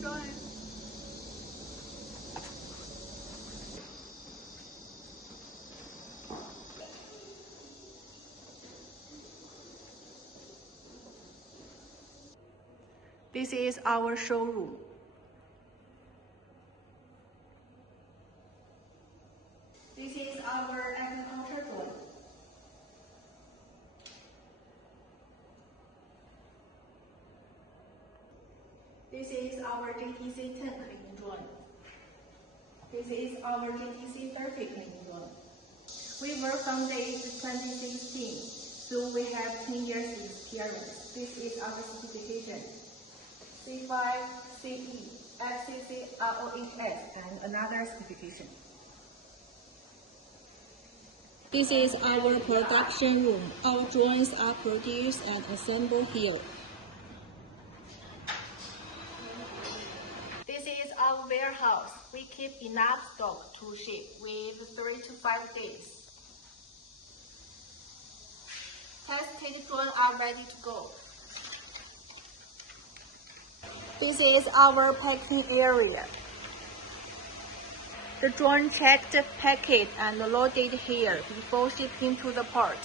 drawing. This is our showroom. This is our agriculture drawing. This is our GTC 10 cleaning drawing. This is our GTC 30 cleaning drawing. We work from the age 2016, so we have 10 years experience. This is our certification. C5, CE, FCC, RoHS, and another certification. This is our production room. Our drawings are produced and assembled here. This is our warehouse. We keep enough stock to ship with 3 to 5 days. Tested drawings are ready to go. This is our packing area. The drone checked, packed, and loaded here before shipping to the port.